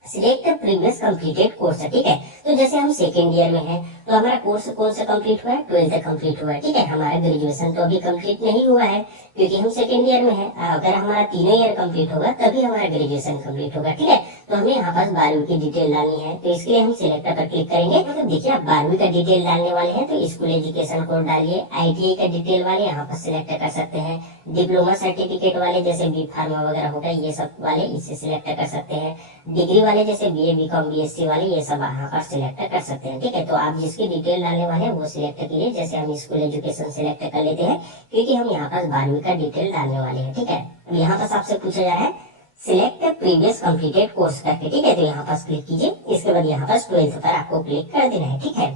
सिलेक्ट प्रीवियस कंप्लीटेड कोर्स, ठीक है। तो जैसे हम सेकेंड ईयर में हैं तो हमारा कोर्स कौन सा कंप्लीट हुआ है, 12th कंप्लीट हुआ है, ठीक है। हमारा ग्रेजुएशन तो अभी कंप्लीट नहीं हुआ है क्योंकि हम सेकेंड ईयर में हैं। अगर हमारा तीनों ईयर कंप्लीट होगा तभी हमारा ग्रेजुएशन कंप्लीट होगा, ठीक है। तो हमें यहाँ पास 12वीं की डिटेल डालनी है, तो इसके लिए हम सिलेक्ट पर क्लिक करेंगे। तो देखिए आप 12वीं का डिटेल डालने वाले हैं तो स्कूल एजुकेशन कोड डालिए। आईटीआई का डिटेल वाले यहाँ पर सिलेक्ट कर सकते हैं। डिप्लोमा सर्टिफिकेट वाले जैसे बी फार्मा वगैरह होगा ये सब वाले इसे सिलेक्ट कर सकते हैं। डिग्री वाले जैसे बीए बीकॉम बीएससी वाले ये सब यहाँ पर सिलेक्ट कर सकते हैं, ठीक है। तो आप जिसकी डिटेल डालने वाले हैं वो सिलेक्ट कीजिए। जैसे हम स्कूल एजुकेशन सिलेक्ट कर लेते हैं क्योंकि हम यहाँ पर 12वीं का डिटेल डालने वाले हैं, ठीक है। अब यहाँ पर आपसे पूछा जा रहा है सिलेक्ट प्रीवियस कंप्लीटेड कोर्स करके, ठीक है। तो यहाँ पर क्लिक कीजिए। इसके बाद यहाँ पर 12th पर आपको क्लिक कर देना है, ठीक है।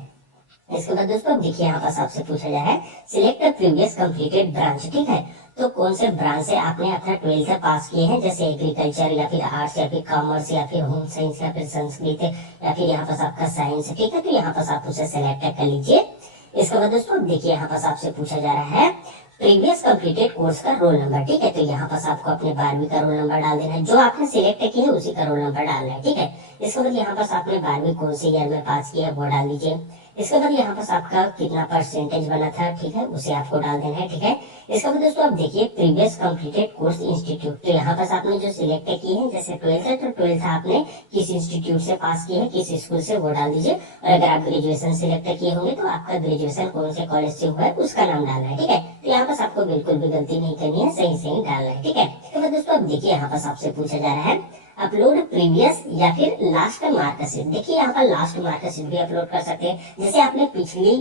इसके बाद दोस्तों देखिए यहाँ पर आपसे पूछा जा रहा है सिलेक्ट प्रीवियस कंप्लीटेड ब्रांच, ठीक है। तो कौन से ब्रांच से आपने अपना 12th पास किए हैं, जैसे एग्रीकल्चर या फिर आर्ट्स या फिर कॉमर्स या फिर होम साइंस या फिर संस्कृत या फिर यहाँ पर आपका साइंस, ठीक है। तो यहाँ पर आप उसे सिलेक्ट कर लीजिए। इसके बाद दोस्तों देखिए यहाँ पर आपसे पूछा जा रहा है प्रीवियस कंप्लीटेड कोर्स का रोल नंबर, ठीक है। तो यहाँ पर आपको अपने 12वीं का रोल नंबर डाल देना है, जो आपने सिलेक्ट किया है उसी का रोल नंबर डालना है, ठीक है। इसके बाद यहाँ पर आपने 12वीं कौन से ईयर में पास किया है वो डाल दीजिए। इसके बाद यहाँ पर आपका कितना परसेंटेज बना था, ठीक है, उसे आपको डाल देना है, ठीक है। इसके बाद दोस्तों आप देखिए प्रीवियस कंप्लीटेड कोर्स इंस्टीट्यूट, तो यहाँ पर आपने जो सिलेक्ट किए हैं जैसे 12th है तो 12th आपने किस इंस्टीट्यूट से पास किए हैं, किस स्कूल से, वो डाल दीजिए। और अगर आप ग्रेजुएशन सिलेक्ट किए होंगे तो आपका ग्रेजुएशन कौन से कॉलेज से हुआ है उसका नाम डालना है, ठीक है। तो यहाँ पर आपको बिल्कुल भी गलती नहीं करनी है, सही सही डालना है, ठीक है। इसके बाद दोस्तों अब देखिए यहाँ पर आपसे पूछा जा रहा है अपलोड प्रीवियस या फिर लास्ट मार्कशीट। देखिए यहाँ पर लास्ट मार्कशीट भी अपलोड कर सकते हैं। जैसे आपने पिछली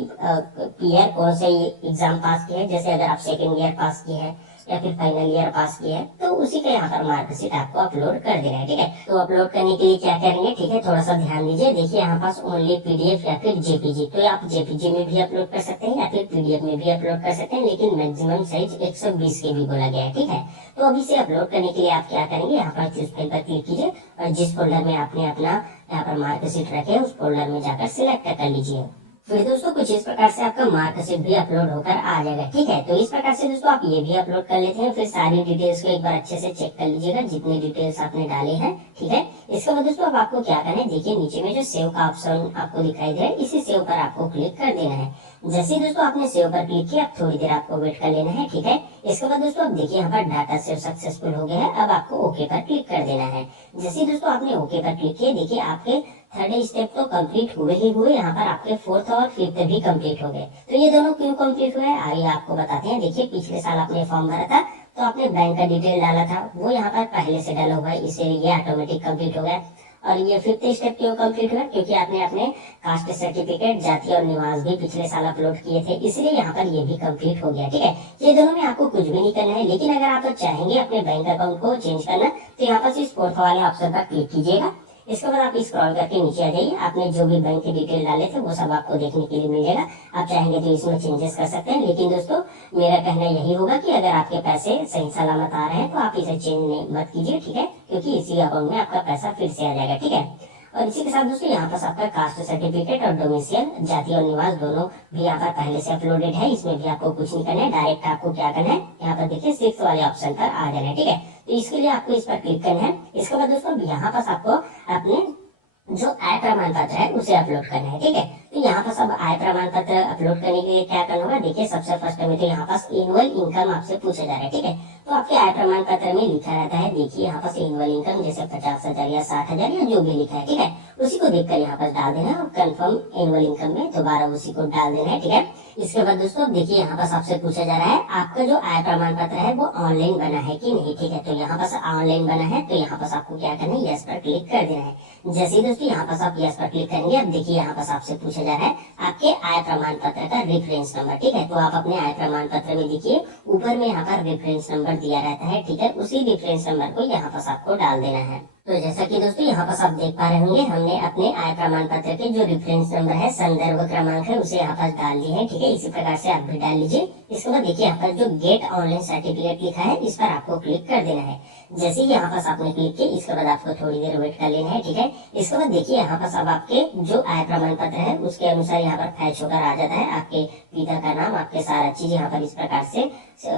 ईयर कौन से एग्जाम पास किए हैं, जैसे अगर आप सेकेंड ईयर पास किए हैं या फिर फाइनल ईयर पास किया है तो उसी का यहाँ पर मार्कशीट आपको अपलोड कर देना है, ठीक है। तो अपलोड करने के लिए क्या करेंगे, ठीक है, थोड़ा सा ध्यान दीजिए। देखिए यहाँ पास ओनली पीडीएफ या फिर जेपीजी, तो आप जेपीजी में भी अपलोड कर सकते हैं या फिर पीडीएफ में भी अपलोड कर सकते हैं, लेकिन मैक्सिमम साइज 120 के भी बोला गया है, ठीक है। तो अभी से अपलोड करने के लिए आप क्या करेंगे, यहाँ पर चूज फाइल पर क्लिक कीजिए और जिस फोल्डर में आपने अपना यहाँ पर मार्कशीट रखे उस फोल्डर में जाकर सिलेक्ट कर लीजिए। फिर दोस्तों कुछ इस प्रकार से आपका मार्कशीट भी अपलोड होकर आ जाएगा। ठीक है, तो इस प्रकार से दोस्तों आप ये भी अपलोड कर लेते हैं। फिर सारी डिटेल्स को एक बार अच्छे से चेक कर लीजिएगा, जितने डिटेल्स आपने डाले हैं। ठीक है, इसके बाद दोस्तों अब आपको क्या करना है, देखिए नीचे में जो सेव का ऑप्शन आपको दिखाई दे रहा है, इसी सेव पर आपको क्लिक कर देना है। जैसे ही दोस्तों आपने सेव पर क्लिक किया, थोड़ी देर आपको वेट कर लेना है। ठीक है, इसके बाद दोस्तों अब देखिए यहाँ पर डाटा सेव सक्सेसफुल हो गया है। अब आपको ओके पर क्लिक कर देना है। जैसे ही दोस्तों आपने ओके पर क्लिक किया, देखिए आपके थर्ड स्टेप तो कंप्लीट हुए ही हुए, यहाँ पर आपके फोर्थ और फिफ्थ भी कंप्लीट हो गए। तो ये दोनों क्यों कंप्लीट हुए हैं आइए आपको बताते हैं। देखिए पिछले साल आपने फॉर्म भरा था, तो आपने बैंक का डिटेल डाला था, वो यहाँ पर पहले से डाला हुआ है, इसलिए ये ऑटोमेटिक कंप्लीट हो गया। और ये फिफ्थ स्टेप क्यों कंप्लीट हुआ, क्योंकि आपने अपने कास्ट सर्टिफिकेट, जाति और निवास भी पिछले साल अपलोड किए थे, इसलिए यहाँ पर ये भी कंप्लीट हो गया। ठीक है, ये दोनों में आपको कुछ भी नहीं करना है। लेकिन अगर आप चाहेंगे अपने बैंक अकाउंट को चेंज करना, तो यहाँ पर इस फोर्थ वाले ऑप्शन पर क्लिक कीजिएगा। इसके बाद आप स्क्रॉल करके नीचे आ जाइए, आपने जो भी बैंक के डिटेल डाले थे वो सब आपको देखने के लिए मिल जाएगा। आप चाहेंगे तो इसमें चेंजेस कर सकते हैं, लेकिन दोस्तों मेरा कहना यही होगा कि अगर आपके पैसे सही सलामत आ रहे हैं तो आप इसे चेंज मत कीजिए। ठीक है, क्योंकि इसी अकाउंट में आपका पैसा फिर से आ जाएगा। ठीक है, और इसी के साथ दोस्तों यहाँ पर आपका कास्ट सर्टिफिकेट और डोमिसाइल, जाति और निवास दोनों भी यहाँ पर पहले से अपलोडेड है, इसमें भी आपको कुछ नहीं करना है। डायरेक्ट आपको क्या करना है, यहाँ पर देखिए सिक्स वाले ऑप्शन पर आ जाना है। ठीक है, तो इसके लिए आपको इस पर क्लिक करना है। इसके बाद दोस्तों यहाँ पर आपको अपने जो आय प्रमाण पत्र है उसे अपलोड करना है। ठीक है, तो यहाँ पर सब आय प्रमाण पत्र अपलोड करने के लिए क्या करना होगा, देखिए सबसे फर्स्ट में तो यहाँ पास एनुअल इनकम आपसे पूछा जा रहा है। ठीक है, तो आपके आय प्रमाण पत्र में लिखा रहता है, देखिए यहाँ पास एनुअल इनकम जैसे 50,000 या 60,000 या जो भी लिखा है। ठीक है, उसी को देखकर यहाँ पर डाल देना है और कंफर्म एनुअल इनकम में दोबारा उसी को डाल देना है। ठीक है, इसके बाद दोस्तों देखिए यहाँ पास आपसे पूछा जा रहा है आपका जो आय प्रमाण पत्र है वो ऑनलाइन बना है कि नहीं। ठीक है, तो यहाँ पास ऑनलाइन बना है, तो यहाँ पास आपको क्या करना है, यस पर क्लिक कर देना है। जैसे ही दोस्तों यहाँ पास आप यस पर क्लिक करेंगे, अब देखिए यहाँ पास आपसे पूछा जा रहा है आपके आय प्रमाण पत्र का रेफरेंस नंबर। ठीक है, तो आप अपने आय प्रमाण पत्र में देखिए ऊपर में यहाँ पर रेफरेंस नंबर दिया रहता है। ठीक है, उसी रेफरेंस नंबर को यहाँ पास आपको डाल देना है। तो जैसा कि दोस्तों यहाँ पास आप देख पा रहे होंगे, हमने अपने आय प्रमाण पत्र के जो रेफरेंस नंबर है, संदर्भ क्रमांक है, उसे यहाँ पास डाल दिए है। ठीक है, इसी प्रकार से आप भी डाल लीजिए। इसके बाद देखिए यहाँ पर जो गेट ऑनलाइन सर्टिफिकेट लिखा है, इस पर आपको क्लिक कर देना है। जैसे ही यहाँ पास आपने क्लिक किया, इसके बाद आपको थोड़ी देर वेट कर लेना है। ठीक है, इसके बाद देखिए यहाँ पास अब आपके जो आय प्रमाण पत्र है उसके अनुसार यहाँ पर फैच होकर आ जाता है, आपके पिता का नाम, आपके सारा चीज यहाँ पर इस प्रकार से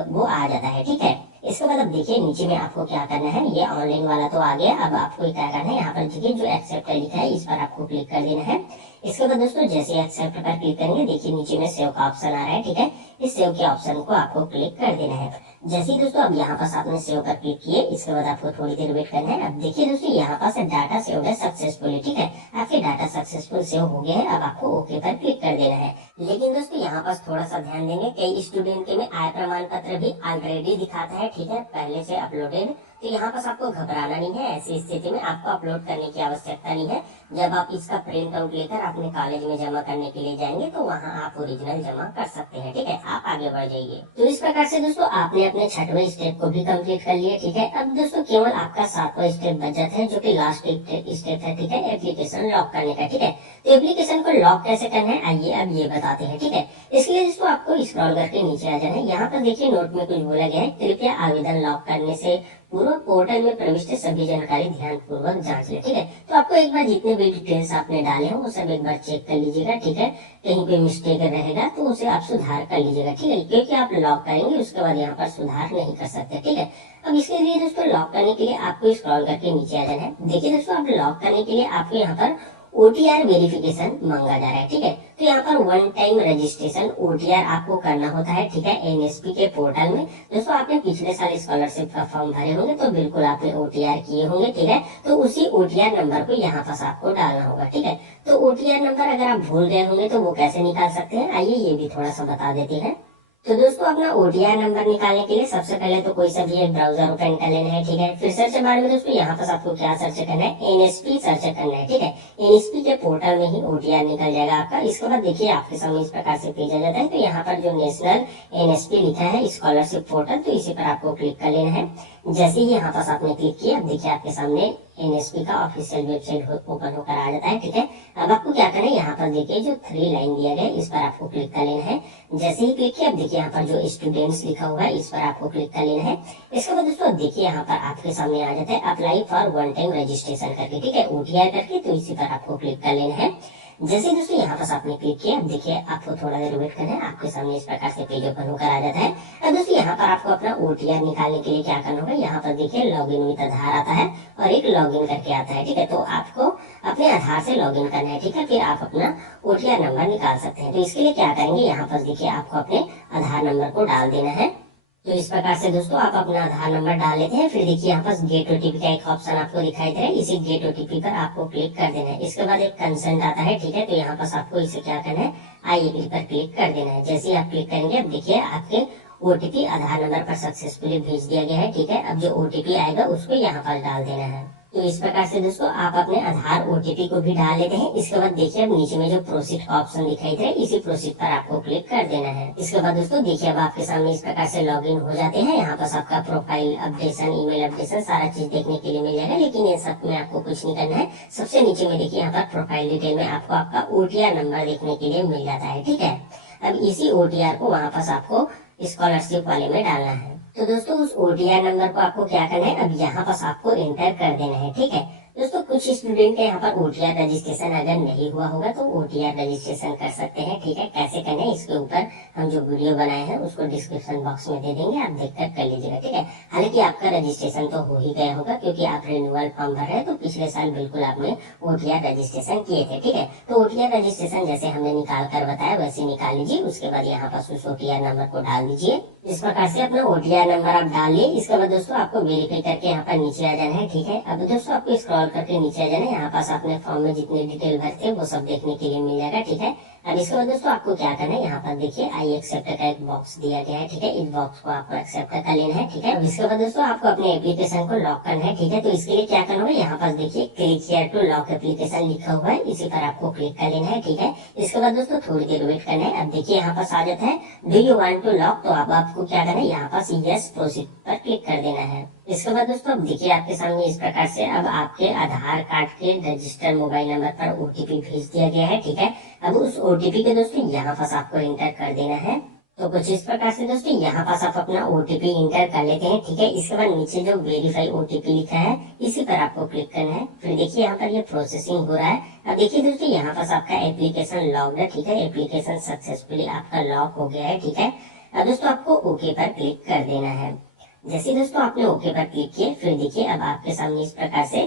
वो आ जाता है। ठीक है, इसके बाद अब देखिए नीचे में आपको क्या करना है, ये ऑनलाइन वाला तो आ गया। अब आपको क्या करना है, यहाँ पर देखिए जो एक्सेप्ट लिखा है इस पर आपको क्लिक कर देना है। इसके बाद दोस्तों जैसे एक्सेप्ट पर क्लिक करेंगे, देखिए नीचे में सेव का ऑप्शन आ रहा है। ठीक है, इस सेव के ऑप्शन को आपको क्लिक कर देना है। जैसे ही दोस्तों अब यहाँ पास आपने सेव पर क्लिक किए, इसके बाद आपको थोड़ी देर वेट करना है। अब देखिए दोस्तों यहाँ पास डाटा सेव है सक्सेसफुली। ठीक है, आपके डाटा सक्सेसफुल सेव हो गया है। अब आपको ओके पर क्लिक कर देना है। लेकिन दोस्तों यहाँ पास थोड़ा सा ध्यान देंगे, कई स्टूडेंट के में आय प्रमाण पत्र भी ऑलरेडी दिखाता है। ठीक है, पहले से अपलोडेड, तो यहाँ पास आपको घबराना नहीं है। ऐसी स्थिति में आपको अपलोड करने की आवश्यकता नहीं है। जब आप इसका प्रिंट आउट लेकर अपने कॉलेज में जमा करने के लिए जाएंगे, तो वहाँ आप ओरिजिनल जमा कर सकते हैं। ठीक है, आप आगे बढ़ जाइए। तो इस प्रकार से दोस्तों आपने अपने छठवें स्टेप को भी कंप्लीट कर लिया। ठीक है, अब दोस्तों केवल आपका सातवां स्टेप बच जाता है, जो कि लास्ट स्टेप है। ठीक है, एप्लीकेशन लॉक करने का। ठीक है, तो एप्लीकेशन को लॉक कैसे करना है आइए अब ये बताते हैं। ठीक है, इसके लिए दोस्तों आपको स्क्रॉल करके नीचे आ जाना है। यहाँ पर देखिए नोट में कुछ बोला गया है, कृपया आवेदन लॉक करने से पूर्व पोर्टल में प्रविष्ट सभी जानकारी ध्यान पूर्वक जांच ले। ठीक है, तो आपको एक बार जितने भी डिटेल्स आपने डाले हो वो सब एक बार चेक कर लीजिएगा। ठीक है, कहीं पे मिस्टेक रहेगा तो उसे आप सुधार कर लीजिएगा। ठीक है, क्योंकि आप लॉक करेंगे उसके बाद यहाँ पर सुधार नहीं कर सकते। ठीक है, अब इसके लिए दोस्तों लॉक करने के लिए आपको स्क्रॉल करके नीचे आ जाना है। देखिए दोस्तों, आप लॉक करने के लिए आपको यहाँ पर OTR वेरिफिकेशन मांगा जा रहा है। ठीक है, तो यहाँ पर वन टाइम रजिस्ट्रेशन OTR आपको करना होता है। ठीक है, NSP के पोर्टल में। दोस्तों आपने पिछले साल स्कॉलरशिप का फॉर्म भरे होंगे तो बिल्कुल आपने OTR किए होंगे। ठीक है, तो उसी OTR नंबर को यहाँ पास आपको डालना होगा। ठीक है, तो OTR नंबर अगर आप भूल गए होंगे तो वो कैसे निकाल सकते हैं आइए ये भी थोड़ा सा बता देते हैं। तो दोस्तों अपना OTR नंबर निकालने के लिए सबसे पहले तो कोई सा भी एक ब्राउजर ओपन कर लेना है। ठीक है, फिर सर्च बार में दोस्तों यहाँ पर आपको क्या सर्च करना है, NSP सर्च करना है। ठीक है, NSP के पोर्टल में ही OTR निकल जाएगा आपका। इसके बाद देखिए आपके सामने इस प्रकार से पेज आ जाता है। तो यहाँ पर जो नेशनल NSP लिखा है स्कॉलरशिप पोर्टल, तो इसी पर आपको क्लिक कर लेना है। जैसे ही यहाँ पर आपने क्लिक किया, देखिए आपके सामने NSP का ऑफिशियल वेबसाइट ओपन होकर आ जाता है। ठीक है, अब आपको क्या करना है, यहाँ पर देखिए जो 3 लाइन दिया गया है इस पर आपको क्लिक कर लेना है। जैसे ही क्लिक किया, अब देखिए यहाँ पर जो स्टूडेंट्स लिखा हुआ है इस पर आपको क्लिक कर लेना है। इसके बाद दोस्तों देखिए यहाँ पर आपके सामने आ जाता है apply for one time registration करके। ठीक है, OTR करके, तो इसी पर आपको क्लिक कर लेना है। जैसे दोस्तों यहाँ पर आपने क्लिक किया, अब देखिए आपको थोड़ा देर वेट करना है, आपके सामने इस प्रकार से पेज ओपन होकर आ जाता है। अब दोस्तों यहाँ पर आपको अपना OTR निकालने के लिए क्या करना होगा, यहाँ पर देखिए लॉगिन विद आधार आता है और एक लॉगिन करके आता है, ठीक है। तो आपको अपने आधार से लॉगिन करना है, ठीक है, फिर आप अपना OTR नंबर निकाल सकते हैं। तो इसके लिए क्या करेंगे, यहाँ पर देखिए आपको अपने आधार नंबर को डाल देना है। तो इस प्रकार से दोस्तों आप अपना आधार नंबर डाल लेते हैं, फिर देखिए यहाँ पर गेट OTP का एक ऑप्शन आपको दिखाई दे रहा है, इसी गेट OTP पर आपको क्लिक कर देना है। इसके बाद एक कंसेंट आता है, ठीक है, तो यहाँ पर आपको इसे क्या करना है, आई एग्री पर क्लिक कर देना है। जैसे ही आप क्लिक करेंगे, अब देखिए आपके OTP आधार नंबर पर सक्सेसफुली भेज दिया गया है, ठीक है। अब जो OTP आएगा उसको यहाँ पर डाल देना है। तो इस प्रकार से दोस्तों आप अपने आधार OTP को भी डाल लेते हैं। इसके बाद देखिए अब नीचे में जो प्रोसीड का ऑप्शन दिखाई दे रहा है, इसी प्रोसीड पर आपको क्लिक कर देना है। इसके बाद दोस्तों देखिए अब आपके सामने इस प्रकार से लॉगिन हो जाते हैं। यहाँ पर आपका प्रोफाइल अपडेशन, ईमेल अपडेशन सारा चीज देखने के लिए मिल जाएगा, लेकिन ये सब में आपको कुछ नहीं करना है। सबसे नीचे में देखिए यहाँ पर प्रोफाइल डिटेल में आपको आपका OTR नंबर देखने के लिए मिल जाता है, ठीक है। अब इसी OTR को वहाँ पर आपको स्कॉलरशिप वाले में डालना है। तो दोस्तों उस OTR नंबर को आपको क्या करना है, अब यहाँ पर आपको एंटर कर देना है, ठीक है। दोस्तों कुछ स्टूडेंट का यहाँ पर OTR रजिस्ट्रेशन अगर नहीं हुआ होगा तो OTR रजिस्ट्रेशन कर सकते हैं, ठीक है। कैसे करना है इसके ऊपर हम जो वीडियो बनाए हैं उसको डिस्क्रिप्शन बॉक्स में दे देंगे, आप देखकर कर लीजिएगा, ठीक है। हालांकि आपका रजिस्ट्रेशन तो हो ही गया होगा क्योंकि आप रिन्यूअल फॉर्म भर रहे हैं, तो पिछले साल बिल्कुल आपने OTR रजिस्ट्रेशन किए थे, ठीक है। तो OTR रजिस्ट्रेशन जैसे हमने निकाल कर बताया वैसे निकाल लीजिए। उसके बाद यहाँ पर उस OTR नंबर को डाल दीजिए। इस प्रकार से अपना OTR नंबर आप डाल लिए। इसके बाद दोस्तों आपको वेरीफाई करके यहाँ पर नीचे आ जाना है, ठीक है। अब दोस्तों आपको स्क्रॉल करके नीचे आ जाना है, यहाँ पास आपने फॉर्म में जितने डिटेल भरते हैं वो सब देखने के लिए मिल जाएगा, ठीक है। अब इसके बाद दोस्तों आपको क्या करना है, यहाँ पर देखिए आई एक्सेप्ट का एक बॉक्स दिया गया है, ठीक है। इस बॉक्स को आपको एक्सेप्ट कर लेना है, ठीक है। अब इसके बाद दोस्तों आपको अपने एप्लीकेशन को लॉक करना है, ठीक है। तो इसके लिए क्या करना होगा, यहाँ पर देखिए click here to lock application लिखा हुआ है, इसी पर आपको क्लिक कर लेना है, ठीक है। इसके बाद दोस्तों थोड़ी देर वेट करना है। अब देखिए यहाँ पास आ जाता है do you want to lock, तो अब आपको क्या करना है, यहाँ पास यस प्रोसीड पर क्लिक कर देना है। इसके बाद दोस्तों अब देखिए आपके सामने इस प्रकार से अब आपके आधार कार्ड के रजिस्टर्ड मोबाइल नंबर पर OTP भेज दिया गया है, ठीक है। अब उस OTP के दोस्तों यहाँ पास आपको इंटर कर देना है। तो कुछ इस प्रकार से दोस्तों यहाँ पास आप अपना OTP इंटर कर लेते हैं, ठीक है। इसके बाद नीचे जो वेरीफाई OTP लिखा है इसी पर आपको क्लिक करना है। फिर देखिए यहाँ पर ये प्रोसेसिंग हो रहा है। अब देखिए दोस्तों यहाँ पास आपका एप्लीकेशन लॉक्ड है, ठीक है। एप्लीकेशन सक्सेसफुली आपका लॉक हो गया है, ठीक है। अब दोस्तों आपको ओके पर क्लिक कर देना है। जैसे दोस्तों आपने ओके पर क्लिक किया, फिर देखिए अब आपके सामने इस प्रकार से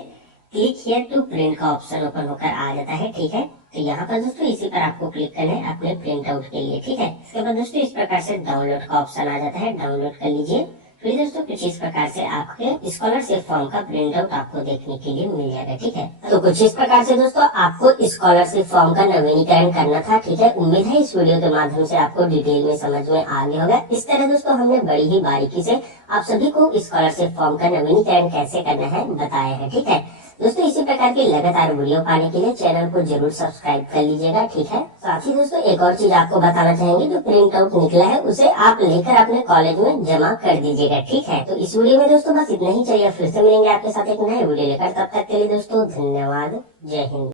क्लिक हियर टू प्रिंट का ऑप्शन ओपन होकर आ जाता है, ठीक है। तो यहाँ पर दोस्तों इसी पर आपको क्लिक करना है अपने प्रिंट आउट के लिए, ठीक है। इसके बाद दोस्तों इस प्रकार से डाउनलोड का ऑप्शन आ जाता है, डाउनलोड कर लीजिए। फिर दोस्तों कुछ इस प्रकार से आपके स्कॉलरशिप फॉर्म का प्रिंट आउट आपको देखने के लिए मिल जाएगा, ठीक है। तो कुछ इस प्रकार से दोस्तों आपको स्कॉलरशिप फॉर्म का नवीनीकरण करना था, ठीक है। उम्मीद है इस वीडियो के माध्यम से आपको डिटेल में समझ में आ गया होगा। इस तरह दोस्तों हमने बड़ी ही बारीकी से आप सभी को स्कॉलरशिप फॉर्म का नवीनीकरण कैसे करना है बताया है, ठीक है। दोस्तों इसी प्रकार की लगातार वीडियो पाने के लिए चैनल को जरूर सब्सक्राइब कर लीजिएगा, ठीक है। साथ ही दोस्तों एक और चीज आपको बताना चाहेंगे, जो प्रिंट आउट निकला है उसे आप लेकर अपने कॉलेज में जमा कर दीजिएगा, ठीक है। तो इस वीडियो में दोस्तों बस इतना ही। चलिए फिर से मिलेंगे आपके साथ एक नए वीडियो लेकर, तब तक के लिए दोस्तों धन्यवाद, जय हिंद।